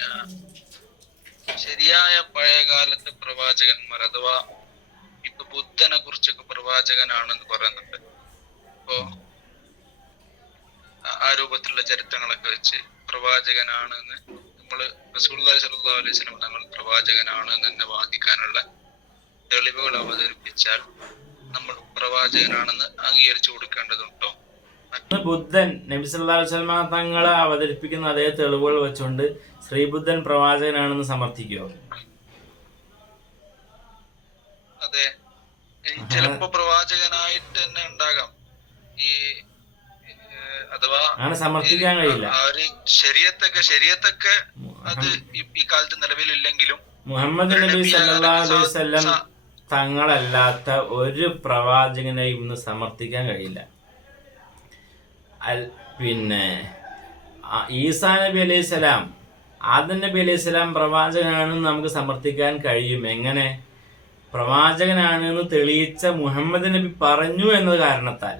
പിന്നെ ശരിയായ പഴയകാലത്തെ പ്രവാചകന്മാർ അഥവാ ഇപ്പൊ ബുദ്ധനെ കുറിച്ചൊക്കെ പ്രവാചകനാണെന്ന് പറയുന്നുണ്ട്. ഇപ്പോ ആ രൂപത്തിലുള്ള ചരിത്രങ്ങളൊക്കെ വെച്ച് പ്രവാചകനാണെന്ന് നമ്മള് റസൂലുള്ളാഹി സ്വല്ലല്ലാഹു അലൈഹി വസല്ലം തങ്ങൾ പ്രവാചകനാണെന്ന് തന്നെ വാദിക്കാനുള്ള തെളിവുകൾ അവതരിപ്പിച്ചാൽ നമ്മൾ പ്രവാചകനാണെന്ന് അംഗീകരിച്ചു കൊടുക്കേണ്ടതുണ്ടോ? ബുദ്ധൻ നബി സല്ലല്ലാഹു അലൈഹി വസല്ലം തങ്ങളെ അവതരിപ്പിക്കുന്ന അതേ തെളിവുകൾ വെച്ചുകൊണ്ട് ശ്രീബുദ്ധൻ പ്രവാചകനാണെന്ന് സമർത്ഥിക്കുമോ? അതെ, ചിലപ്പോ പ്രവാചകനായിട്ട് തന്നെ ഉണ്ടാകാം. ഈ അഥവാ അങ്ങനെ സമർത്ഥിക്കാൻ കഴിയില്ല. ശരീഅത്തൊക്കെ അത് ഈ കാലത്ത് നിലവിലില്ലെങ്കിലും മുഹമ്മദ് നബി സല്ലല്ലാഹു അലൈഹി വസല്ലം തങ്ങളല്ലാത്ത ഒരു പ്രവാചകനെയും ഇന്ന് സമർത്ഥിക്കാൻ കഴിയില്ല. പിന്നെ ഈസാ നബി അലൈഹി സ്വലാം, ആദം നബി അലൈഹി സ്വലാം പ്രവാചകനാണെന്ന് നമുക്ക് സമർത്ഥിക്കാൻ കഴിയും. എങ്ങനെ? പ്രവാചകനാണെന്ന് തെളിയിച്ച മുഹമ്മദ് നബി പറഞ്ഞു എന്നത് കാരണത്താൽ.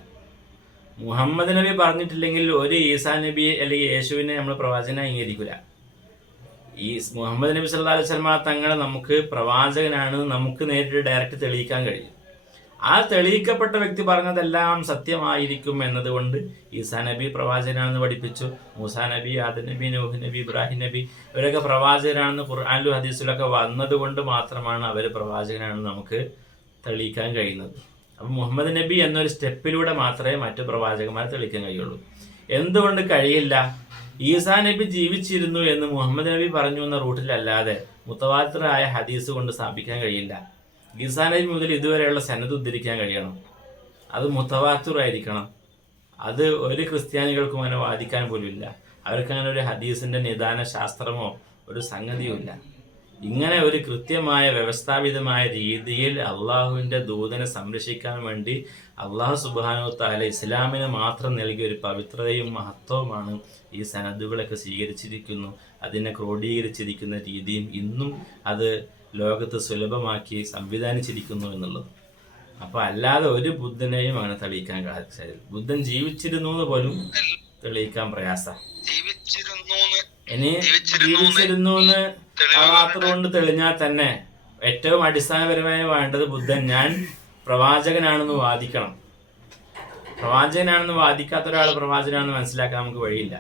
മുഹമ്മദ് നബി പറഞ്ഞിട്ടില്ലെങ്കിൽ ഒരു ഈസാ നബി അല്ലെങ്കിൽ യേശുവിനെ നമ്മൾ പ്രവാചകനെ അംഗീകരിക്കില്ല. ഈ മുഹമ്മദ് നബി സല്ലല്ലാഹു അലൈഹി വസല്ലം തങ്ങളെ നമുക്ക് പ്രവാചകനാണെന്ന് നമുക്ക് നേരിട്ട് ഡയറക്റ്റ് തെളിയിക്കാൻ കഴിയും. ആ തെളിയിക്കപ്പെട്ട വ്യക്തി പറഞ്ഞതെല്ലാം സത്യമായിരിക്കും എന്നതുകൊണ്ട് ഈസാ നബി പ്രവാചകനാണെന്ന് പഠിപ്പിച്ചു. മൂസാ നബി, ആദം നബി, നൂഹ് നബി, ഇബ്രാഹിം നബി ഇവരൊക്കെ പ്രവാചകനാണെന്ന് ഖുർആനിലും ഹദീസിലൊക്കെ വന്നതുകൊണ്ട് മാത്രമാണ് അവർ പ്രവാചകനാണെന്ന് നമുക്ക് തെളിയിക്കാൻ കഴിയുന്നത്. അപ്പം മുഹമ്മദ് നബി എന്നൊരു സ്റ്റെപ്പിലൂടെ മാത്രമേ മറ്റു പ്രവാചകന്മാരെ തെളിയിക്കാൻ കഴിയുള്ളൂ. എന്തുകൊണ്ട് കഴിയില്ല? ഈസാ നബി ജീവിച്ചിരുന്നു എന്ന് മുഹമ്മദ് നബി പറഞ്ഞു എന്ന റൂട്ടിലല്ലാതെ മുത്തവാത്തിറായ ഹദീസ് കൊണ്ട് സ്ഥാപിക്കാൻ കഴിയില്ല. ഈസാ നബി മുതൽ ഇതുവരെയുള്ള സനദ് ഉദ്ധരിക്കാൻ കഴിയണം. അത് മുത്തവാത്തിറായിരിക്കണം. അത് ഒരു ക്രിസ്ത്യാനികൾക്കും അങ്ങനെ വാദിക്കാൻ പോലും ഇല്ല. അവർക്കങ്ങനെ ഒരു ഹദീസിന്റെ നിദാന ശാസ്ത്രമോ ഒരു സംഗതിയോ ഇല്ല. ഇങ്ങനെ ഒരു കൃത്യമായ വ്യവസ്ഥാപിതമായ രീതിയിൽ അള്ളാഹുവിൻ്റെ ദൂതനെ സംരക്ഷിക്കാൻ വേണ്ടി അള്ളാഹു സുബ്ഹാനഹു വ തആല ഇസ്ലാമിന് മാത്രം നൽകിയ ഒരു പവിത്രതയും മഹത്വവുമാണ് ഈ സനദുകളൊക്കെ സ്വീകരിച്ചിരിക്കുന്നു. അതിനെ ക്രോഡീകരിച്ചിരിക്കുന്ന രീതിയും ഇന്നും അത് ലോകത്ത് സുലഭമാക്കി സംവിധാനിച്ചിരിക്കുന്നു എന്നുള്ളത്. അപ്പോൾ അല്ലാതെ ഒരു ബുദ്ധനെയും അങ്ങനെ തെളിയിക്കാൻ സാധിച്ചില്ല. ബുദ്ധൻ ജീവിച്ചിരുന്നു എന്ന് പോലും തെളിയിക്കാൻ പ്രയാസം. ഇനി ജീവിച്ചിരുന്നു എന്ന് മാത്രം കൊണ്ട് തെളിഞ്ഞാൽ തന്നെ ഏറ്റവും അടിസ്ഥാനപരമായി വേണ്ടത് ബുദ്ധൻ ഞാൻ പ്രവാചകനാണെന്ന് വാദിക്കണം. പ്രവാചകനാണെന്ന് വാദിക്കാത്ത ഒരാൾ പ്രവാചകനാണെന്ന് മനസ്സിലാക്കാൻ നമുക്ക് വഴിയില്ല.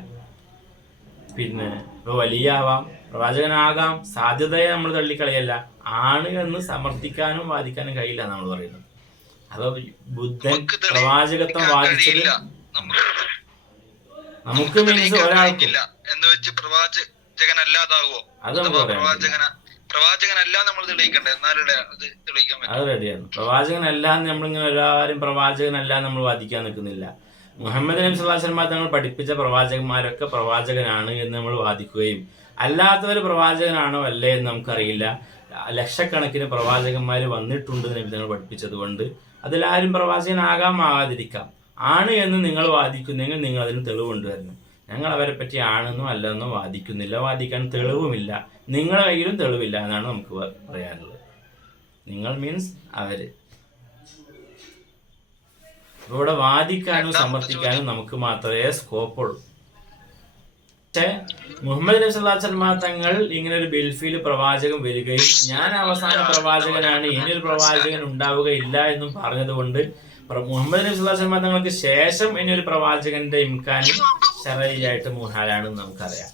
പിന്നെ ഇപ്പോൾ വലിയ ആവാം, പ്രവാചകനാകാം, സാധ്യതയെ നമ്മൾ തള്ളിക്കളയല്ല. ആണ് എന്ന് സമർത്ഥിക്കാനും വാദിക്കാനും കഴിയില്ല നമ്മൾ പറയുന്നത്. അതോ ബുദ്ധൻ പ്രവാചകത്വം വാദിച്ചത് നമുക്ക് മീൻസ് ഒരാൾക്കില്ല എന്ന് വെച്ച് പ്രവാചകനല്ലാതാകുമോ? അത് പ്രവാചകനല്ല നമ്മൾ തെളിയിക്കണ്ടേ? എന്നാലല്ലേ അത് തെളിയിക്കാൻ പറ്റും. അത് റെഡിയാണ്. പ്രവാചകനല്ല എന്ന് നമ്മളിങ്ങനെ എല്ലാവരും പ്രവാചകനല്ല നമ്മൾ വാദിക്കാൻ നിൽക്കുന്നില്ല. മുഹമ്മദ് നബി സല്ലല്ലാഹു അലൈഹി വസല്ലം തങ്ങൾ പഠിപ്പിച്ച പ്രവാചകന്മാരൊക്കെ പ്രവാചകനാണ് എന്ന് നമ്മൾ വാദിക്കുകയും അല്ലാത്തവർ പ്രവാചകനാണോ അല്ലേ എന്ന് നമുക്കറിയില്ല. ലക്ഷക്കണക്കിന് പ്രവാചകന്മാർ വന്നിട്ടുണ്ട് നബി തങ്ങൾ പഠിപ്പിച്ചത് കൊണ്ട് അതിലാരും പ്രവാചകനാകാം ആകാതിരിക്കാം. ആണ് എന്ന് നിങ്ങൾ വാദിക്കുന്നെങ്കിൽ നിങ്ങൾ അതിന് തെളിവ് കൊണ്ടുവരണം. ഞങ്ങൾ അവരെ പറ്റി ആണെന്നോ അല്ലെന്നോ വാദിക്കുന്നില്ല, വാദിക്കാൻ തെളിവുമില്ല, നിങ്ങളുടെ കയ്യിലും തെളിവില്ല എന്നാണ് നമുക്ക് പറയാനുള്ളത്. നിങ്ങൾ മീൻസ് അവര്. ഇവിടെ വാദിക്കാനും സമർത്ഥിക്കാനും നമുക്ക് മാത്രമേ സ്കോപ്പുള്ളൂ. പക്ഷേ മുഹമ്മദ് നബി സല്ലല്ലാഹു അലൈഹി വസല്ലം തങ്ങൾ ഇങ്ങനെ ഒരു ബിൽഫിൽ പ്രവാചകൻ വരികയും ഞാൻ അവസാന പ്രവാചകനാണ്, ഇനിയൊരു പ്രവാചകൻ ഉണ്ടാവുകയില്ല എന്നും പറഞ്ഞതുകൊണ്ട് മുഹമ്മദ് നബി സല്ലല്ലാഹു അലൈഹി വസല്ലം തങ്ങൾക്ക് ശേഷം ഇനിയൊരു പ്രവാചകന്റെ ഇംകാൻ ശരഈയായിട്ട് മുഹാലാണെന്ന് നമുക്കറിയാം.